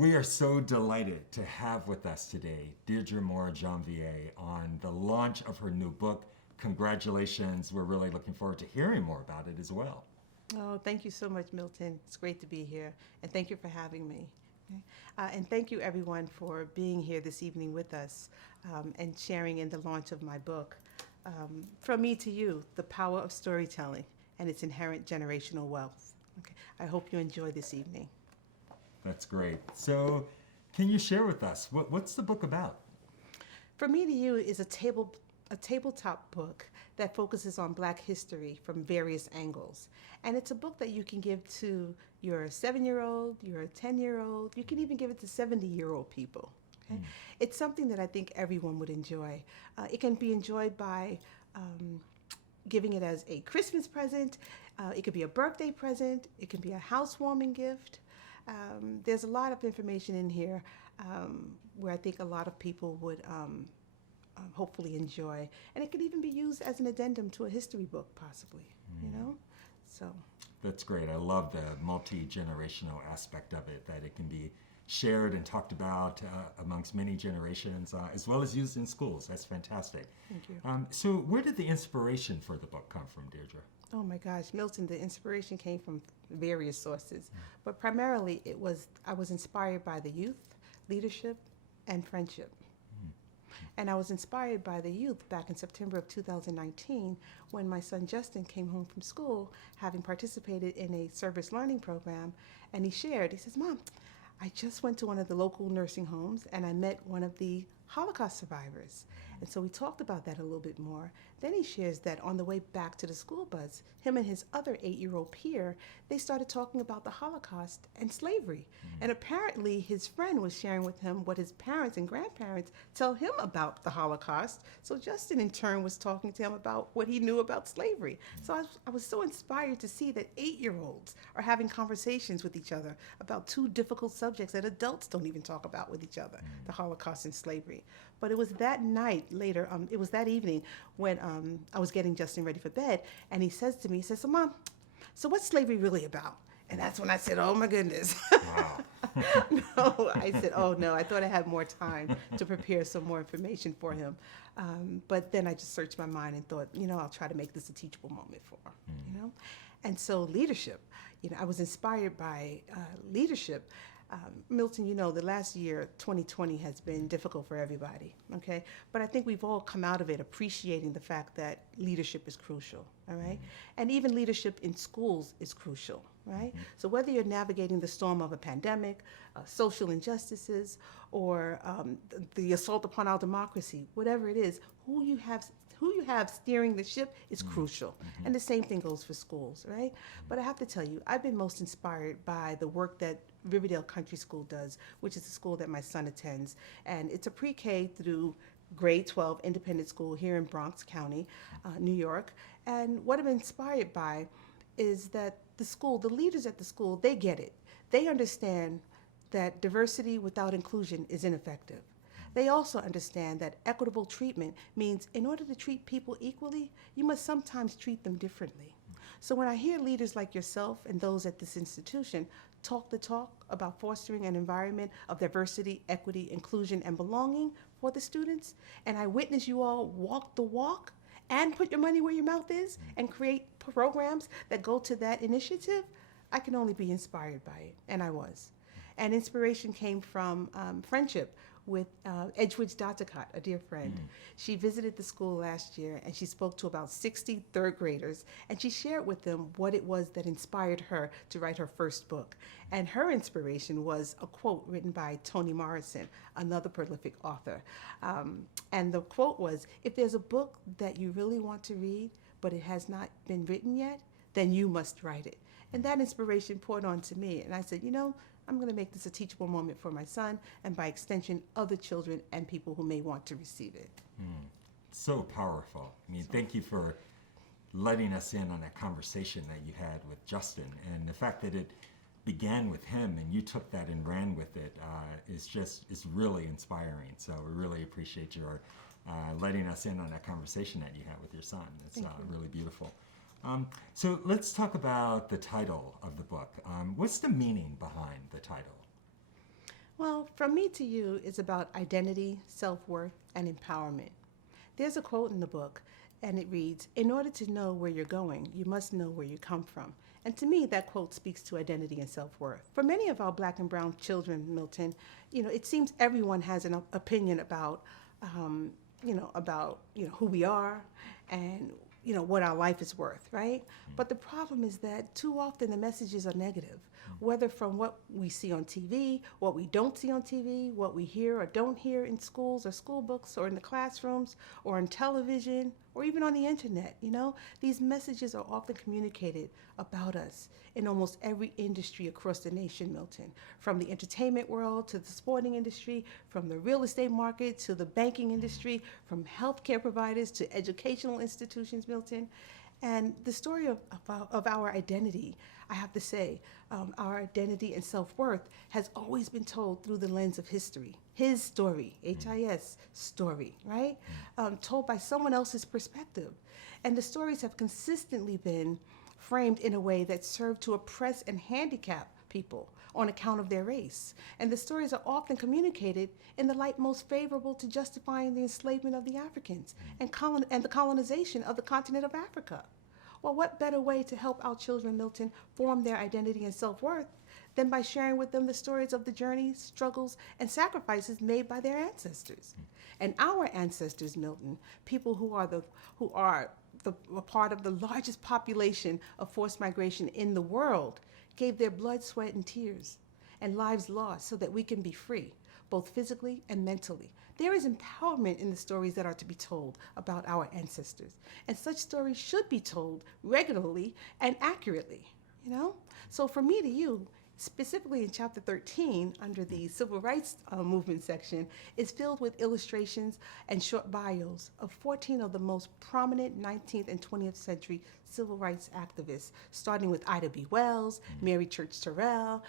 We are so delighted to have with us today Deidra Moore-Janvier on the launch of her new book. Congratulations. We're really looking forward to hearing more about it as well. Oh, thank you so much, Milton. It's great to be here, and thank you for having me. Okay. And thank you, everyone, for being here this evening with us and sharing in the launch of my book. From me to you, The Power of Storytelling and Its Inherent Generational Wealth. Okay. I hope you enjoy this evening. That's great. So, can you share with us what's the book about? From Me to You is a tabletop book that focuses on Black history from various angles. And it's a book that you can give to your 7-year-old, your 10-year-old, you can even give it to 70-year-old people. Okay? It's something that I think everyone would enjoy. It can be enjoyed by giving it as a Christmas present. It could be a birthday present. It can be a housewarming gift. There's a lot of information in here where I think a lot of people would hopefully enjoy. And it could even be used as an addendum to a history book, possibly, you know? So. That's great. I love the multi-generational aspect of it, that it can be shared and talked about amongst many generations, as well as used in schools. That's fantastic. Thank you. So where did the inspiration for the book come from, Deidra? Oh my gosh, Milton, the inspiration came from various sources, but primarily I was inspired by the youth, leadership, and friendship. And I was inspired by the youth back in September of 2019 when my son Justin came home from school having participated in a service learning program, and he says, Mom, I just went to one of the local nursing homes and I met one of the Holocaust survivors. And so we talked about that a little bit more. Then he shares that on the way back to the school bus, him and his other 8-year-old peer, they started talking about the Holocaust and slavery. And apparently his friend was sharing with him what his parents and grandparents tell him about the Holocaust. So Justin in turn was talking to him about what he knew about slavery. So I was so inspired to see that 8-year-olds are having conversations with each other about two difficult subjects that adults don't even talk about with each other, the Holocaust and slavery. But it was that night later, it was that evening when I was getting Justin ready for bed, and he says to me, so Mom, so what's slavery really about? And that's when I said, oh my goodness. Wow. No, I said, oh no, I thought I had more time to prepare some more information for him. But then I just searched my mind and thought, I'll try to make this a teachable moment for him, And so leadership, I was inspired by leadership. Milton, the last year, 2020, has been difficult for everybody, okay? But I think we've all come out of it appreciating the fact that leadership is crucial, all right? And even leadership in schools is crucial, right? So whether you're navigating the storm of a pandemic, social injustices, or the assault upon our democracy, whatever it is, who you have steering the ship is crucial. And the same thing goes for schools, right? But I have to tell you, I've been most inspired by the work that Riverdale Country School does, which is the school that my son attends. And it's a pre-K through grade 12 independent school here in Bronx County, New York. And what I'm inspired by is that the leaders at the school, they get it. They understand that diversity without inclusion is ineffective. They also understand that equitable treatment means in order to treat people equally, you must sometimes treat them differently. So when I hear leaders like yourself and those at this institution talk the talk about fostering an environment of diversity, equity, inclusion, and belonging for the students, and I witness you all walk the walk and put your money where your mouth is and create programs that go to that initiative, I can only be inspired by it, and I was. And inspiration came from friendship with Edgewood's Datakot, a dear friend. She visited the school last year and she spoke to about 60 third graders, and she shared with them what it was that inspired her to write her first book. And her inspiration was a quote written by Toni Morrison, another prolific author. And the quote was, if there's a book that you really want to read, but it has not been written yet, then you must write it. And that inspiration poured onto me. And I said, I'm going to make this a teachable moment for my son, and by extension, other children and people who may want to receive it. So powerful. Thank you for letting us in on that conversation that you had with Justin. And the fact that it began with him and you took that and ran with it is really inspiring. So we really appreciate your letting us in on that conversation that you had with your son. It's really beautiful. So let's talk about the title of the book. What's the meaning behind the title? Well, From Me to You is about identity, self-worth, and empowerment. There's a quote in the book, and it reads, "In order to know where you're going, you must know where you come from." And to me, that quote speaks to identity and self-worth. For many of our black and brown children, Milton, it seems everyone has an opinion about who we are and, what our life is worth, right? But the problem is that too often the messages are negative, whether from what we see on TV, what we don't see on TV, what we hear or don't hear in schools or school books or in the classrooms or on television or even on the internet. These messages are often communicated about us in almost every industry across the nation, Milton, from the entertainment world to the sporting industry, from the real estate market to the banking industry, from healthcare providers to educational institutions, Milton. And the story of our identity, I have to say, our identity and self-worth has always been told through the lens of history. His story, H-I-S, story, right? Told by someone else's perspective. And the stories have consistently been framed in a way that served to oppress and handicap people on account of their race. And the stories are often communicated in the light most favorable to justifying the enslavement of the Africans and the colonization of the continent of Africa. Well, what better way to help our children, Milton, form their identity and self-worth than by sharing with them the stories of the journeys, struggles, and sacrifices made by their ancestors. And our ancestors, Milton, people who are a part of the largest population of forced migration in the world, gave their blood, sweat, and tears and lives lost so that we can be free, both physically and mentally. There is empowerment in the stories that are to be told about our ancestors, and such stories should be told regularly and accurately, So From Me to You, specifically in chapter 13, under the Civil Rights Movement section, is filled with illustrations and short bios of 14 of the most prominent 19th and 20th century civil rights activists, starting with Ida B. Wells, Mary Church Terrell,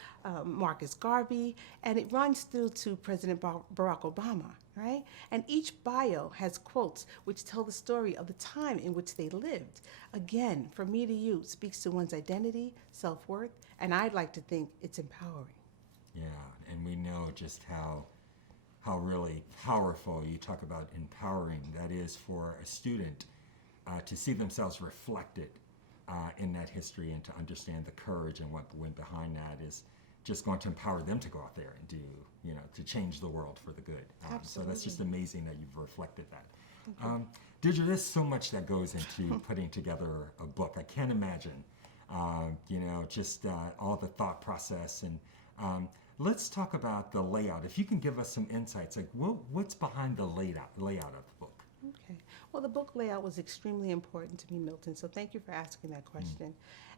Marcus Garvey, and it runs through to President Barack Obama, right? And each bio has quotes which tell the story of the time in which they lived. Again, From Me to You speaks to one's identity, self-worth, and I'd like to think it's empowering. Yeah, and we know just how really powerful, you talk about empowering, that is for a student to see themselves reflected in that history and to understand the courage and what went behind that is just going to empower them to go out there and do, to change the world for the good. So that's just amazing that you've reflected that. Deidra, there's so much that goes into putting together a book. I can't imagine, just all the thought process. And let's talk about the layout. If you can give us some insights, like what's behind the layout of the book? Okay. Well, the book layout was extremely important to me, Milton, so thank you for asking that question.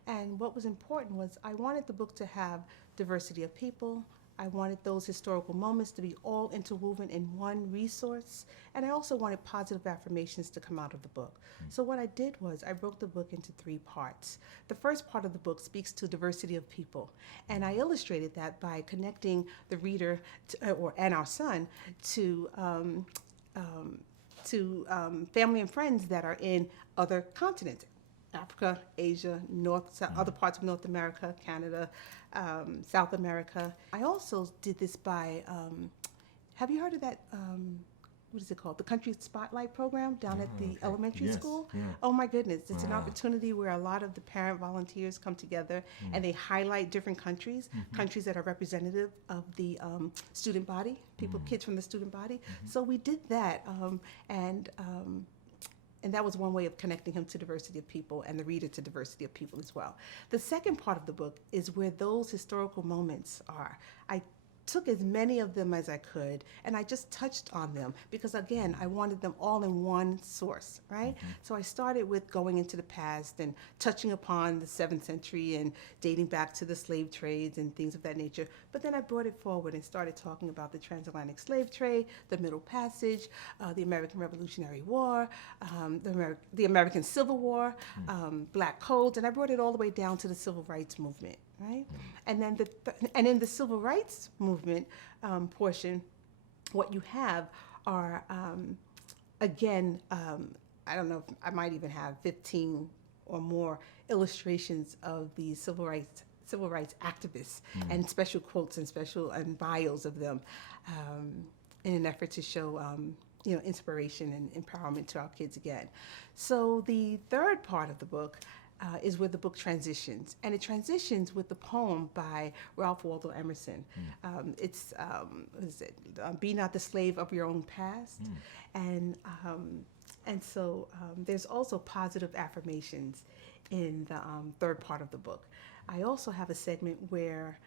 And what was important was I wanted the book to have diversity of people. I wanted those historical moments to be all interwoven in one resource. And I also wanted positive affirmations to come out of the book. So what I did was I broke the book into 3 parts. The first part of the book speaks to diversity of people. And I illustrated that by connecting the reader and our son to family and friends that are in other continents, Africa, Asia, other parts of North America, Canada, South America. I also did this by, have you heard of that, what is it called? The Country Spotlight program down at the elementary school? Yeah. Oh my goodness, it's an opportunity where a lot of the parent volunteers come together and they highlight different countries, countries that are representative of the student body, kids from the student body. So we did that, and that was one way of connecting him to diversity of people and the reader to diversity of people as well. The second part of the book is where those historical moments are. I took as many of them as I could, and I just touched on them because, again, I wanted them all in one source, right? So I started with going into the past and touching upon the 7th century and dating back to the slave trades and things of that nature. But then I brought it forward and started talking about the transatlantic slave trade, the Middle Passage, the American Revolutionary War, the American Civil War, Black codes, and I brought it all the way down to the Civil Rights Movement. Right, and then and in the civil rights movement portion, what you have are I don't know, I might even have 15 or more illustrations of the civil rights civil rights activists, and special quotes and special and bios of them, in an effort to show inspiration and empowerment to our kids again. So the third part of the book is where the book transitions, and it transitions with the poem by Ralph Waldo Emerson. It's what is it? Be not the slave of your own past, and so there's also positive affirmations in the third part of the book. I also have a segment where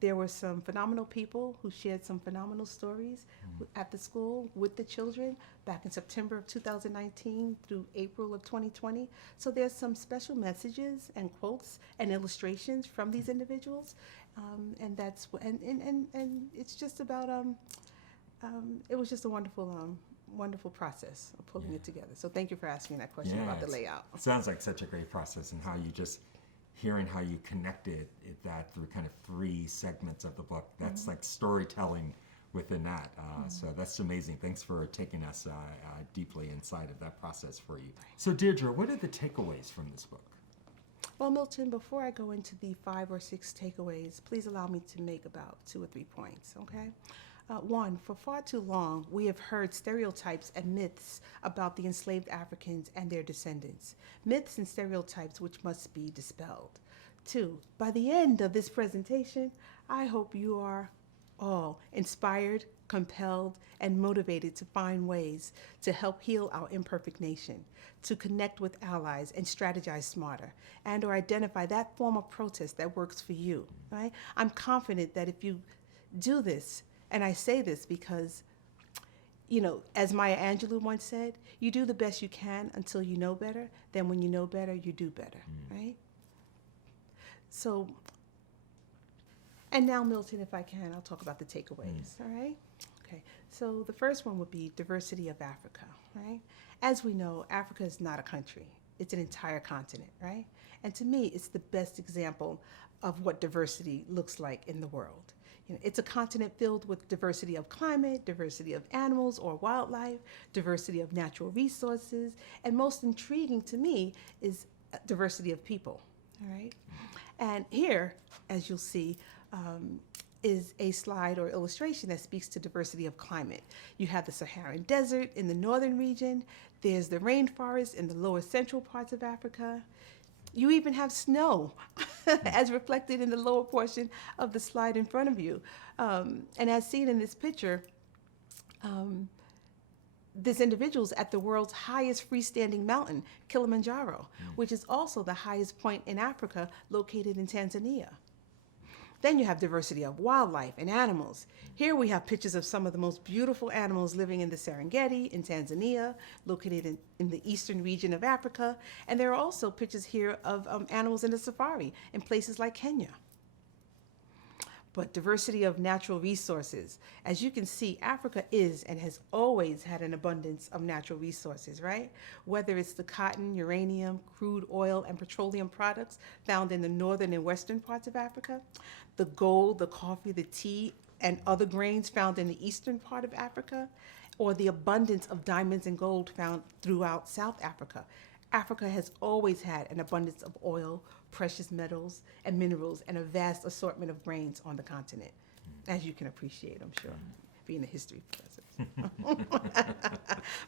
there were some phenomenal people who shared some phenomenal stories at the school with the children back in September of 2019 through April of 2020. So there's some special messages and quotes and illustrations from these individuals, and that's and it's just about it was just a wonderful process of pulling it together. So thank you for asking that question about the layout. It sounds like such a great process, and how you just hearing how you connected that through kind of 3 segments of the book. That's like storytelling within that. So that's amazing. Thanks for taking us deeply inside of that process for you. So Deidra, what are the takeaways from this book? Well, Milton, before I go into the 5 or 6 takeaways, please allow me to make about 2 or 3 points, okay? 1, for far too long, we have heard stereotypes and myths about the enslaved Africans and their descendants. Myths and stereotypes which must be dispelled. 2, by the end of this presentation, I hope you are all inspired, compelled, and motivated to find ways to help heal our imperfect nation, to connect with allies and strategize smarter, and or identify that form of protest that works for you, right? I'm confident that if you do this, and I say this because, as Maya Angelou once said, you do the best you can until you know better. Then when you know better, you do better, right? So, and now, Milton, if I can, I'll talk about the takeaways, all right? Okay, so the first one would be diversity of Africa, right? As we know, Africa is not a country. It's an entire continent, right? And to me, it's the best example of what diversity looks like in the world. It's a continent filled with diversity of climate, diversity of animals or wildlife, diversity of natural resources, and most intriguing to me is diversity of people, all right? And here, as you'll see, is a slide or illustration that speaks to diversity of climate. You have the Saharan Desert in the northern region, there's the rainforest in the lower central parts of Africa. You even have snow, as reflected in the lower portion of the slide in front of you. And as seen in this picture, this individual's at the world's highest freestanding mountain, Kilimanjaro, which is also the highest point in Africa, located in Tanzania. Then you have diversity of wildlife and animals. Here we have pictures of some of the most beautiful animals living in the Serengeti in Tanzania, located in the eastern region of Africa. And there are also pictures here of animals in the safari in places like Kenya. But diversity of natural resources. As you can see, Africa is and has always had an abundance of natural resources, right? Whether it's the cotton, uranium, crude oil, and petroleum products found in the northern and western parts of Africa, the gold, the coffee, the tea, and other grains found in the eastern part of Africa, or the abundance of diamonds and gold found throughout South Africa. Africa has always had an abundance of oil, precious metals, and minerals, and a vast assortment of grains on the continent, as you can appreciate, I'm sure, being a history professor.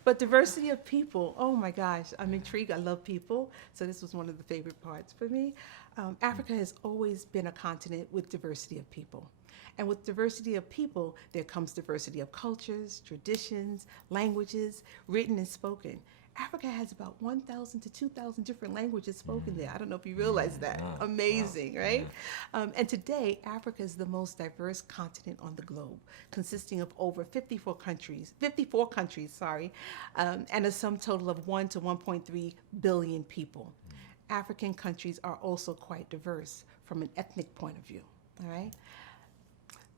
But diversity of people, oh my gosh, I'm intrigued. I love people, so this was one of the favorite parts for me. Africa has always been a continent with diversity of people. And with diversity of people, there comes diversity of cultures, traditions, languages, written and spoken. Africa has about 1,000 to 2,000 different languages spoken there. I don't know if you realize that. Amazing, right? And today, Africa is the most diverse continent on the globe, consisting of over 54 countries, and a sum total of 1 to 1.3 billion people. African countries are also quite diverse from an ethnic point of view, all right?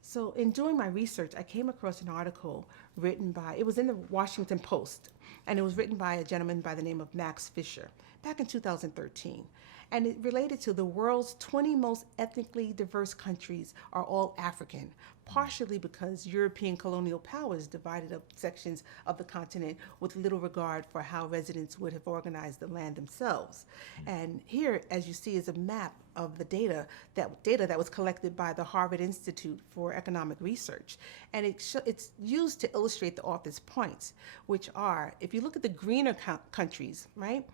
So in doing my research, I came across an article written by, it was in the Washington Post, and it was written by a gentleman by the name of Max Fisher back in 2013. And it related to the world's 20 most ethnically diverse countries are all African, partially because European colonial powers divided up sections of the continent with little regard for how residents would have organized the land themselves. And here, as you see, is a map of the data that was collected by the Harvard Institute for Economic Research. And it's used to illustrate the author's points, which are, if you look at the greener countries, right,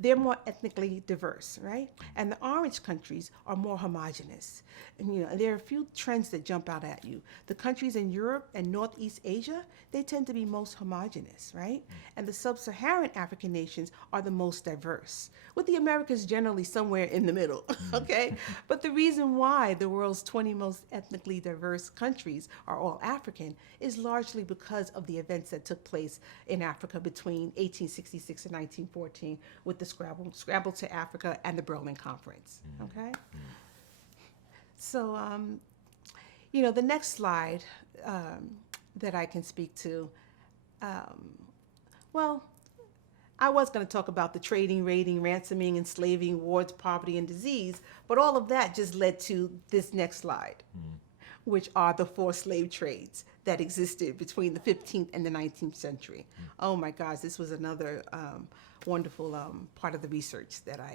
they're more ethnically diverse, right? And the orange countries are more homogenous. And, there are a few trends that jump out at you. The countries in Europe and Northeast Asia, they tend to be most homogenous, right? And the sub-Saharan African nations are the most diverse, with the Americas generally somewhere in the middle, okay? But the reason why the world's 20 most ethnically diverse countries are all African is largely because of the events that took place in Africa between 1866 and 1914 with the Scramble to Africa and the Berlin Conference, okay? So, the next slide that I can speak to, I was going to talk about the trading, raiding, ransoming, enslaving, wars, poverty, and disease, but all of that just led to this next slide, which are the 4 slave trades that existed between the 15th and the 19th century. Oh my gosh, this was another wonderful part of the research that I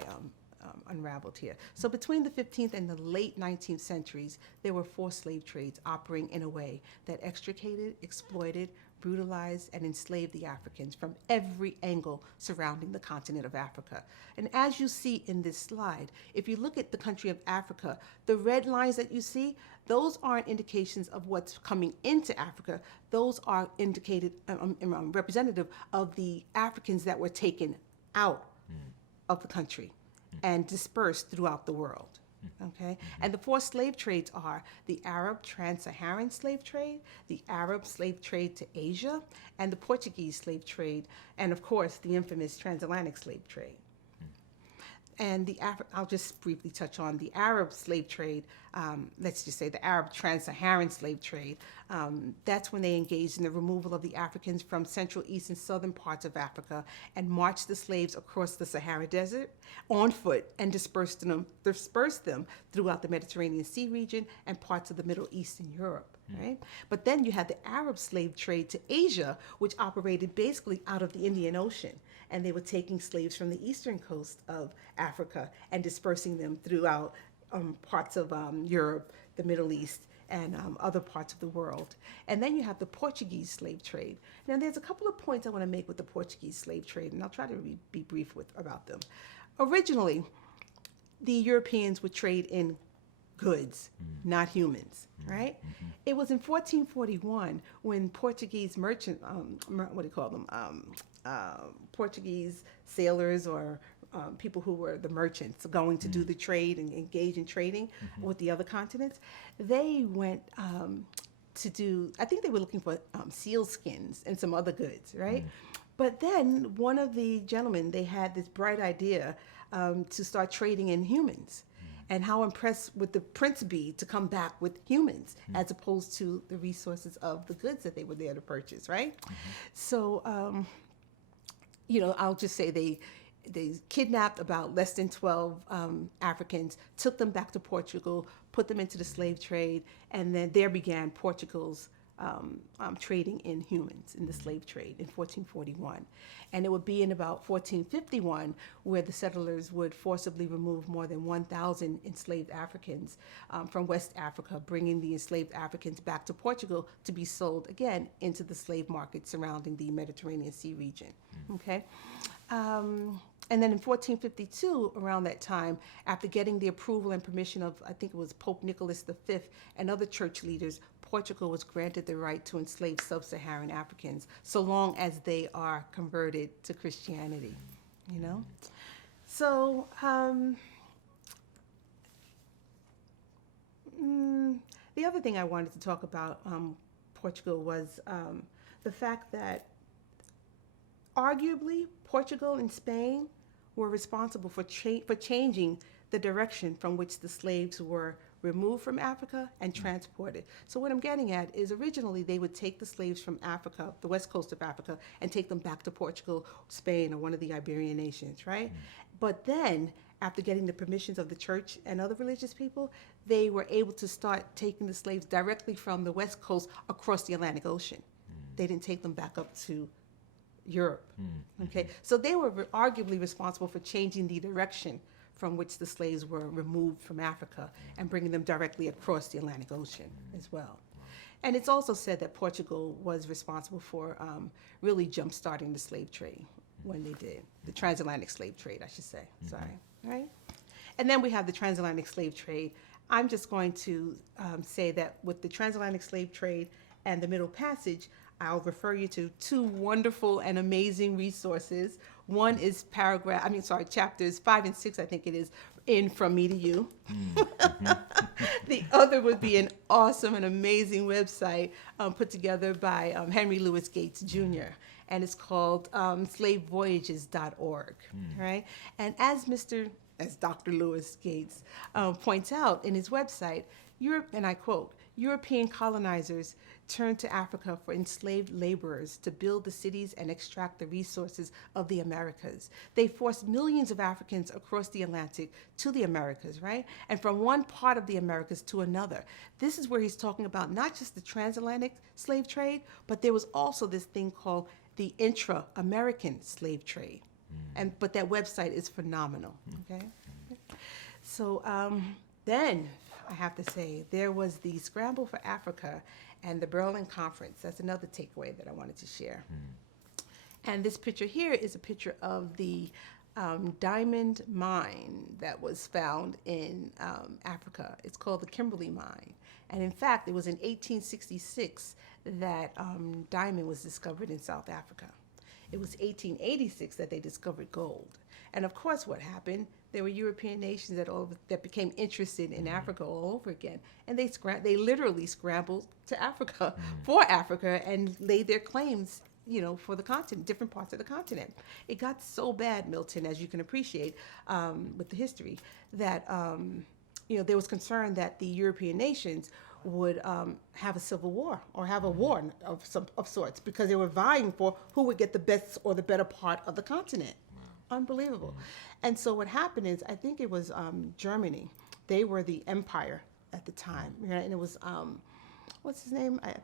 unraveled here. So between the 15th and the late 19th centuries, there were 4 slave trades operating in a way that extricated, exploited, brutalized, and enslaved the Africans from every angle surrounding the continent of Africa. And as you see in this slide, if you look at the country of Africa, the red lines that you see, those aren't indications of what's coming into Africa. Those are indicated, representative of the Africans that were taken out of the country and dispersed throughout the world. Okay, and the 4 slave trades are the Arab trans-Saharan slave trade, the Arab slave trade to Asia, and the Portuguese slave trade, and of course the infamous transatlantic slave trade. And I'll just briefly touch on the Arab slave trade. Let's just say the Arab trans-Saharan slave trade. That's when they engaged in the removal of the Africans from central, east, and southern parts of Africa and marched the slaves across the Sahara Desert on foot and dispersed them throughout the Mediterranean Sea region and parts of the Middle East and Europe. Right? But then you had the Arab slave trade to Asia, which operated basically out of the Indian Ocean. And they were taking slaves from the eastern coast of Africa and dispersing them throughout parts of Europe, the Middle East, and other parts of the world. And then you have the Portuguese slave trade. Now, there's a couple of points I want to make with the Portuguese slave trade, and I'll try to be brief about them. Originally, the Europeans would trade in goods, not humans, right? It was in 1441 when Portuguese merchant, Portuguese sailors or people who were the merchants going to do the trade and engage in trading with the other continents, they went to do, I think they were looking for seal skins and some other goods, right? But then one of the gentlemen, they had this bright idea to start trading in humans. And how impressed would the prince be to come back with humans as opposed to the resources of the goods that they were there to purchase, right? So, I'll just say they kidnapped about less than 12 Africans, took them back to Portugal, put them into the slave trade, and then there began Portugal's trading in humans in the slave trade in 1441. And it would be in about 1451 where the settlers would forcibly remove more than 1,000 enslaved Africans from West Africa, bringing the enslaved Africans back to Portugal to be sold again into the slave market surrounding the Mediterranean Sea region. Okay. And then in 1452, around that time, after getting the approval and permission of, I think it was Pope Nicholas V and other church leaders, Portugal was granted the right to enslave sub-Saharan Africans so long as they are converted to Christianity, So, the other thing I wanted to talk about Portugal was the fact that arguably Portugal and Spain were responsible for changing the direction from which the slaves were removed from Africa and transported. So what I'm getting at is originally they would take the slaves from Africa, the west coast of Africa, and take them back to Portugal, Spain, or one of the Iberian nations, right? But then, after getting the permissions of the church and other religious people, they were able to start taking the slaves directly from the west coast across the Atlantic Ocean. They didn't take them back up to Europe. Okay, so they were arguably responsible for changing the direction from which the slaves were removed from Africa and bringing them directly across the Atlantic Ocean as well. And it's also said that Portugal was responsible for really jump-starting the slave trade when they did. The transatlantic slave trade, I should say. Sorry. Right? And then we have the transatlantic slave trade. I'm just going to say that with the transatlantic slave trade and the Middle Passage, I'll refer you to two wonderful and amazing resources. One is chapters 5 and 6, I think it is, in From Me to You. The other would be an awesome and amazing website put together by Henry Louis Gates Jr., and it's called slavevoyages.org, right? And as Dr. Louis Gates points out in his website, Europe, and I quote, European colonizers turned to Africa for enslaved laborers to build the cities and extract the resources of the Americas. They forced millions of Africans across the Atlantic to the Americas, right? And from one part of the Americas to another. This is where he's talking about not just the transatlantic slave trade, but there was also this thing called the intra-American slave trade. But that website is phenomenal, okay? So then, I have to say, there was the Scramble for Africa and the Berlin Conference. That's another takeaway that I wanted to share. And this picture here is a picture of the diamond mine that was found in Africa. It's called the Kimberley Mine. And in fact, it was in 1866 that diamond was discovered in South Africa. It was 1886 that they discovered gold. And of course, what happened? There were European nations that became interested in Africa all over again. And they literally scrambled to Africa for Africa and laid their claims, for the continent, different parts of the continent. It got so bad, Milton, as you can appreciate with the history, that there was concern that the European nations would have a civil war or have a war of sorts because they were vying for who would get the best or the better part of the continent. Unbelievable. And so what happened is, I think it was Germany. They were the empire at the time, right? And it was, what's his name? I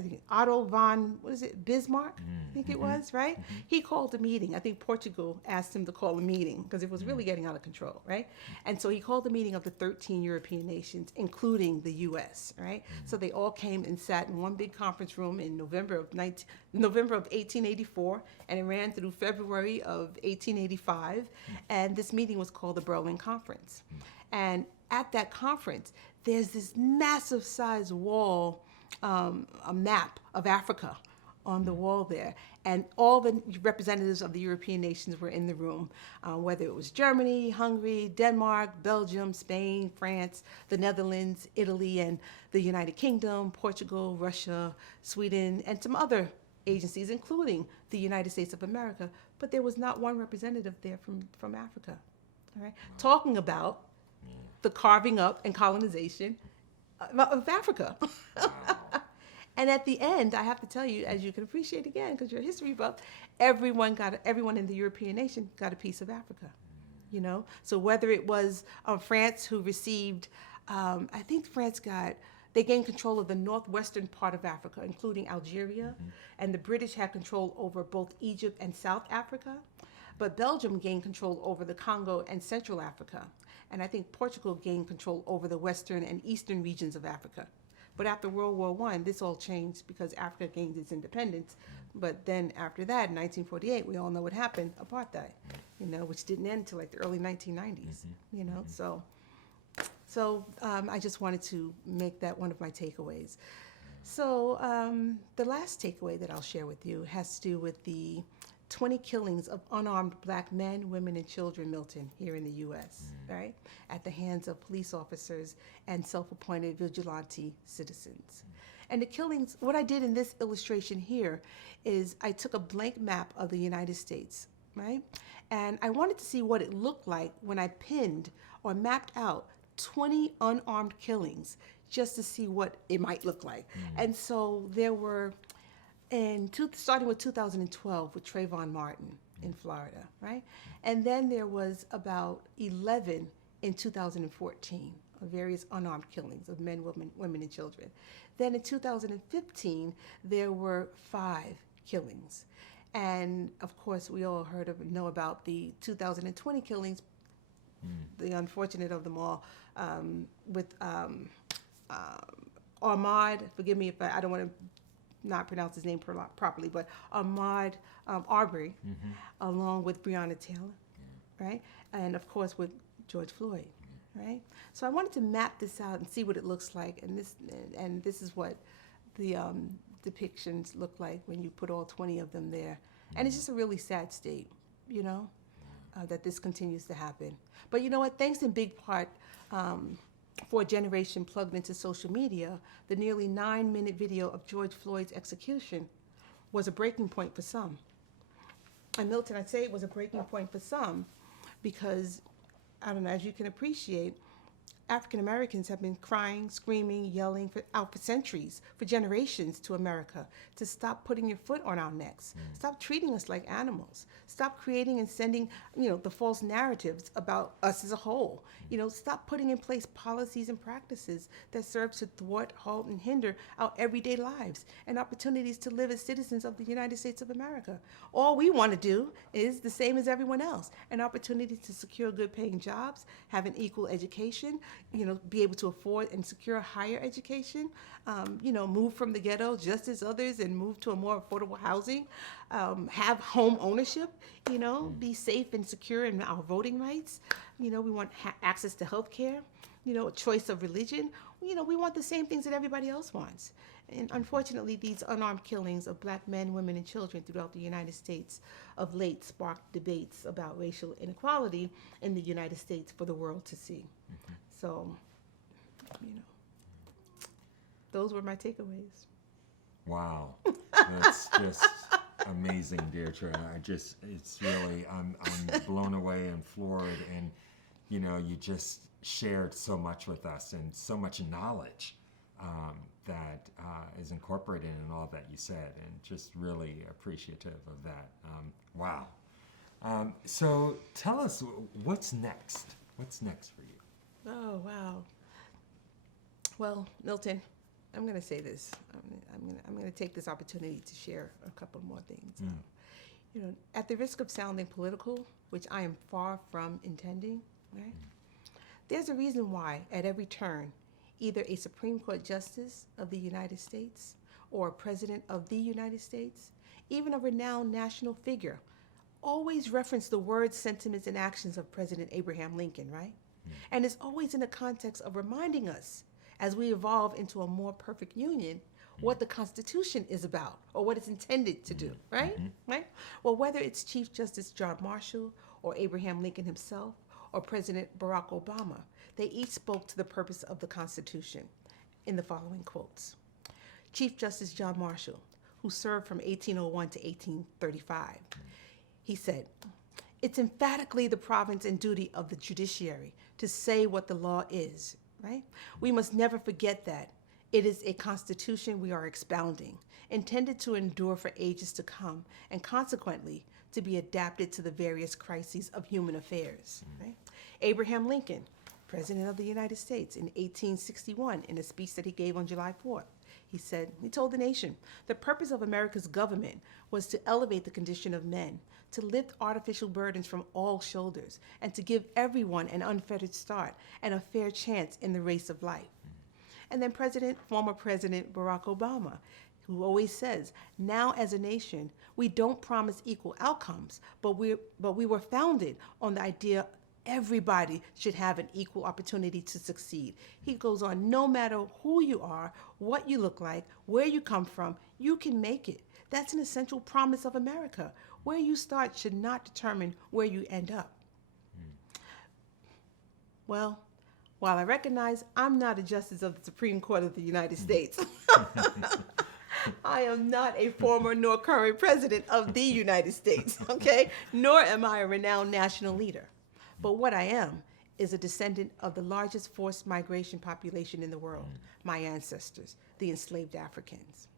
think Otto von, Bismarck, I think it was, right? He called a meeting. I think Portugal asked him to call a meeting because it was really getting out of control, right? And so he called a meeting of the 13 European nations, including the U.S., right? So they all came and sat in one big conference room in November of 1884, and it ran through February of 1885. And this meeting was called the Berlin Conference. And at that conference, there's this massive size wall, a map of Africa on the wall there. And all the representatives of the European nations were in the room, whether it was Germany, Hungary, Denmark, Belgium, Spain, France, the Netherlands, Italy, and the United Kingdom, Portugal, Russia, Sweden, and some other agencies, including the United States of America. But there was not one representative there from Africa, all right? Talking about the carving up and colonization of Africa. And at the end, I have to tell you, as you can appreciate again, because you're a history buff, everyone in the European nation got a piece of Africa, So whether it was France who received, I think they gained control of the northwestern part of Africa, including Algeria, and the British had control over both Egypt and South Africa. But Belgium gained control over the Congo and Central Africa. And I think Portugal gained control over the western and eastern regions of Africa. But after World War I, this all changed because Africa gained its independence. But then after that, in 1948, we all know what happened, apartheid, which didn't end until like the early 1990s, So I just wanted to make that one of my takeaways. So the last takeaway that I'll share with you has to do with the 20 killings of unarmed black men, women, and children, Milton, here in the U.S., right, at the hands of police officers and self-appointed vigilante citizens. And the killings, what I did in this illustration here is I took a blank map of the United States, right, and I wanted to see what it looked like when I pinned or mapped out 20 unarmed killings just to see what it might look like. And so there were, starting with 2012 with Trayvon Martin in Florida, right? And then there was about 11 in 2014 of various unarmed killings of men, women, and children. Then in 2015, there were 5 killings. And of course, we all know about the 2020 killings the unfortunate of them all, with Ahmaud. Forgive me if I don't want to not pronounce his name properly, but Ahmaud Arbery, along with Breonna Taylor, right? And of course with George Floyd, right? So I wanted to map this out and see what it looks like, and this is what the depictions look like when you put all 20 of them there. And it's just a really sad state, you know, that this continues to happen. But you know what? Thanks in big part for a generation plugged into social media, the nearly 9-minute video of George Floyd's execution was a breaking point for some. And Milton, I'd say it was a breaking point for some because, I don't know, as you can appreciate, African Americans have been crying, screaming, yelling out for centuries, for generations to America, to stop putting your foot on our necks, stop treating us like animals, stop creating and sending, the false narratives about us as a whole. Stop putting in place policies and practices that serve to thwart, halt, and hinder our everyday lives and opportunities to live as citizens of the United States of America. All we want to do is the same as everyone else, an opportunity to secure good-paying jobs, have an equal education, be able to afford and secure higher education, move from the ghetto just as others and move to a more affordable housing, have home ownership, be safe and secure in our voting rights. We want access to health care, a choice of religion. We want the same things that everybody else wants. And unfortunately, these unarmed killings of black men, women, and children throughout the United States of late sparked debates about racial inequality in the United States for the world to see. So, those were my takeaways. Wow. That's just amazing, Deidra. It's really, I'm blown away and floored. And, you just shared so much with us and so much knowledge that is incorporated in all that you said, and just really appreciative of that. Wow. So tell us, what's next? What's next for you? Oh, wow. Well, Milton, I'm going to say this. I'm going to take this opportunity to share a couple more things. At the risk of sounding political, which I am far from intending, right? There's a reason why at every turn, either a Supreme Court Justice of the United States or a President of the United States, even a renowned national figure, always reference the words, sentiments, and actions of President Abraham Lincoln, right? And it's always in the context of reminding us, as we evolve into a more perfect union, what the Constitution is about or what it's intended to do, right? Right? Well, whether it's Chief Justice John Marshall or Abraham Lincoln himself or President Barack Obama, they each spoke to the purpose of the Constitution in the following quotes. Chief Justice John Marshall, who served from 1801 to 1835, he said, "It's emphatically the province and duty of the judiciary to say what the law is," right? "We must never forget that. It is a constitution we are expounding, intended to endure for ages to come, and consequently to be adapted to the various crises of human affairs." Right? Abraham Lincoln, President of the United States in 1861, in a speech that he gave on July 4th, he told the nation, "The purpose of America's government was to elevate the condition of men, to lift artificial burdens from all shoulders, and to give everyone an unfettered start and a fair chance in the race of life." And then former President Barack Obama, who always says, "Now as a nation, we don't promise equal outcomes, but we were founded on the idea everybody should have an equal opportunity to succeed." He goes on, "No matter who you are, what you look like, where you come from, you can make it. That's an essential promise of America. Where you start should not determine where you end up." Well, while I recognize I'm not a justice of the Supreme Court of the United States, I am not a former nor current president of the United States, okay? Nor am I a renowned national leader. But what I am is a descendant of the largest forced migration population in the world, my ancestors, the enslaved Africans.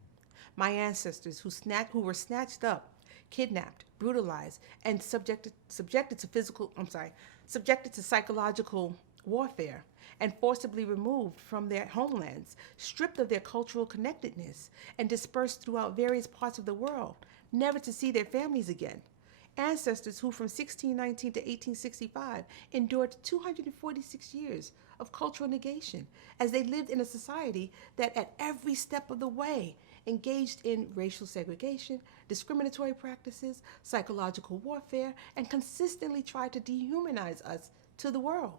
My ancestors who were snatched up, kidnapped, brutalized, and subjected to psychological warfare, and forcibly removed from their homelands, stripped of their cultural connectedness, and dispersed throughout various parts of the world, never to see their families again. Ancestors who from 1619 to 1865 endured 246 years of cultural negation as they lived in a society that at every step of the way engaged in racial segregation, discriminatory practices, psychological warfare, and consistently tried to dehumanize us to the world.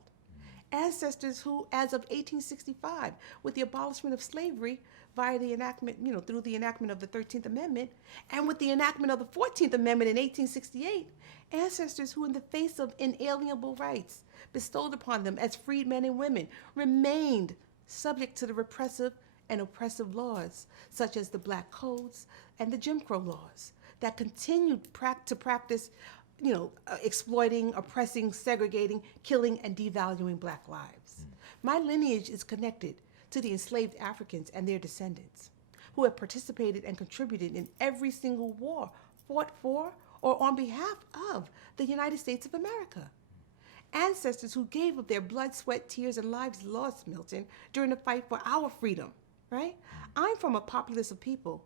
Ancestors who, as of 1865, with the abolishment of slavery via the enactment, through the enactment of the 13th Amendment, and with the enactment of the 14th Amendment in 1868, ancestors who, in the face of inalienable rights bestowed upon them as freed men and women, remained subject to the repressive and oppressive laws, such as the Black Codes and the Jim Crow laws, that continued to practice exploiting, oppressing, segregating, killing, and devaluing Black lives. My lineage is connected to the enslaved Africans and their descendants, who have participated and contributed in every single war fought for or on behalf of the United States of America. Ancestors who gave up their blood, sweat, tears, and lives lost, Milton, during the fight for our freedom, right? I'm from a populace of people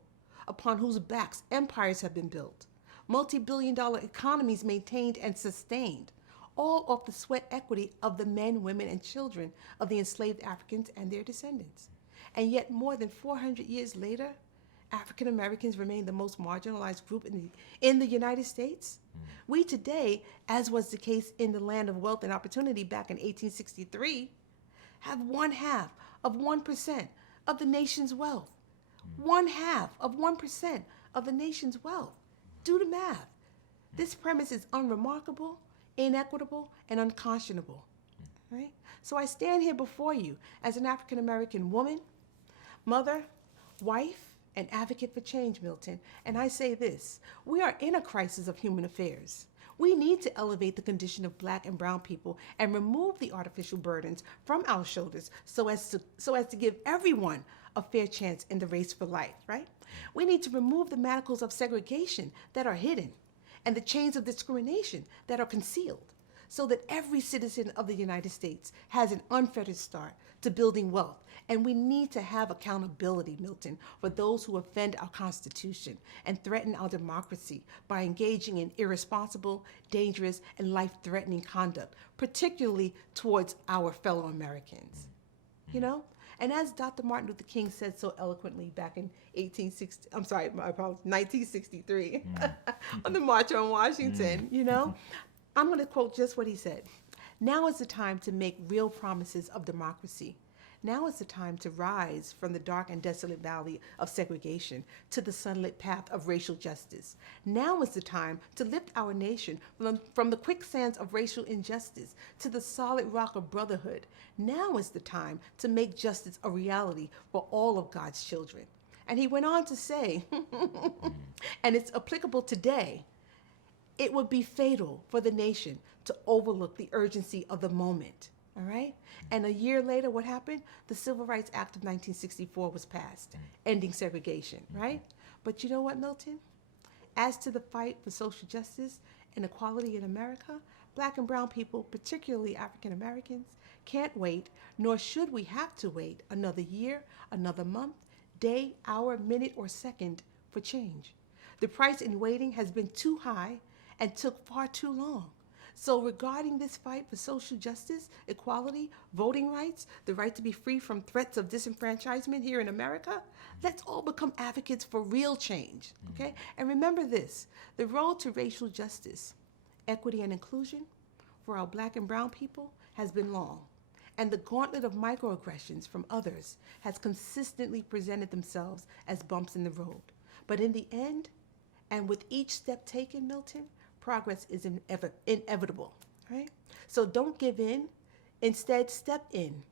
upon whose backs empires have been built, multi-billion-dollar economies maintained and sustained, all off the sweat equity of the men, women, and children of the enslaved Africans and their descendants. And yet, more than 400 years later, African Americans remain the most marginalized group in the United States. We today, as was the case in the land of wealth and opportunity back in 1863, have 1/2 of 1% of the nation's wealth. 1/2 of 1% of the nation's wealth. Do the math. This premise is unremarkable, inequitable, and unconscionable. Right? So I stand here before you as an African American woman, mother, wife, and advocate for change, Milton. And I say this: we are in a crisis of human affairs. We need to elevate the condition of Black and brown people and remove the artificial burdens from our shoulders so as to give everyone a fair chance in the race for life, right? We need to remove the manacles of segregation that are hidden and the chains of discrimination that are concealed so that every citizen of the United States has an unfettered start to building wealth. And we need to have accountability, Milton, for those who offend our Constitution and threaten our democracy by engaging in irresponsible, dangerous, and life-threatening conduct, particularly towards our fellow Americans. And as Dr. Martin Luther King said so eloquently back in 1963, on the March on Washington, I'm going to quote just what he said. Now is the time to make real promises of democracy. Now is the time to rise from the dark and desolate valley of segregation to the sunlit path of racial justice. Now is the time to lift our nation from the quicksands of racial injustice to the solid rock of brotherhood. Now is the time to make justice a reality for all of God's children. And he went on to say, and it's applicable today, it would be fatal for the nation to overlook the urgency of the moment. All right? And a year later, what happened? The Civil Rights Act of 1964 was passed, ending segregation, right? But you know what, Milton? As to the fight for social justice and equality in America, Black and brown people, particularly African Americans, can't wait, nor should we have to wait another year, another month, day, hour, minute, or second for change. The price in waiting has been too high and took far too long. So regarding this fight for social justice, equality, voting rights, the right to be free from threats of disenfranchisement here in America, let's all become advocates for real change, okay? And remember this: the road to racial justice, equity, and inclusion for our Black and brown people has been long. And the gauntlet of microaggressions from others has consistently presented themselves as bumps in the road. But in the end, and with each step taken, Milton, progress is inevitable, right? So don't give in. Instead, step in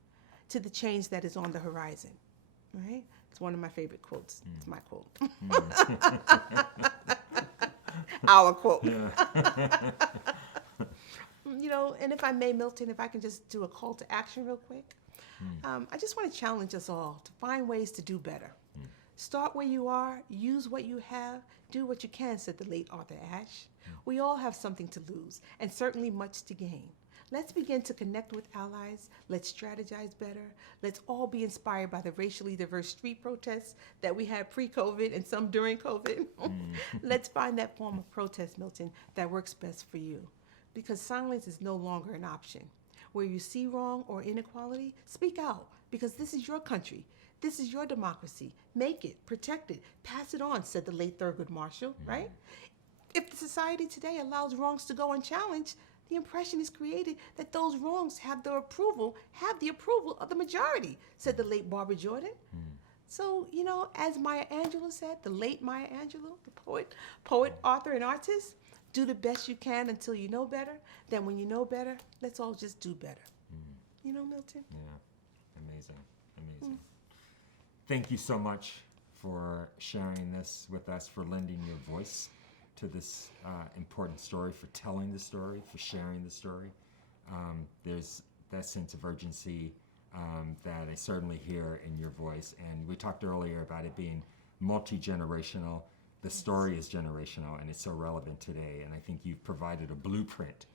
to the change that is on the horizon, right? It's one of my favorite quotes. It's my quote. Our quote. And if I may, Milton, if I can just do a call to action real quick. I just want to challenge us all to find ways to do better. Start where you are, use what you have, do what you can, said the late Arthur Ashe. We all have something to lose, and certainly much to gain. Let's begin to connect with allies. Let's strategize better. Let's all be inspired by the racially diverse street protests that we had pre-COVID and some during COVID. Let's find that form of protest, Milton, that works best for you. Because silence is no longer an option. Where you see wrong or inequality, speak out, because this is your country. This is your democracy. Make it, protect it, pass it on, said the late Thurgood Marshall, right? If the society today allows wrongs to go unchallenged, the impression is created that those wrongs have the approval of the majority, said the late Barbara Jordan. So, as Maya Angelou said, the late Maya Angelou, the poet, author, and artist, do the best you can until you know better. Then when you know better, let's all just do better. Milton? Yeah, amazing. Thank you so much for sharing this with us, for lending your voice to this important story, for telling the story, for sharing the story. There's that sense of urgency that I certainly hear in your voice. And we talked earlier about it being multi-generational. The story is generational, and it's so relevant today. And I think you've provided a blueprint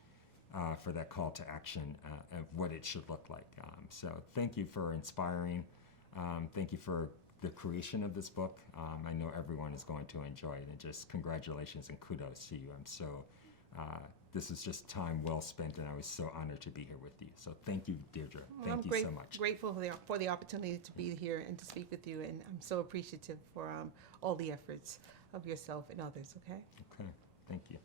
for that call to action of what it should look like. So thank you for inspiring. Thank you for the creation of this book. I know everyone is going to enjoy it, and just congratulations and kudos to you. This is just time well spent, and I was so honored to be here with you. So thank you, Deidra. Thank you so much. I'm grateful for the opportunity to be here and to speak with you, and I'm so appreciative for all the efforts of yourself and others, okay? Okay, thank you.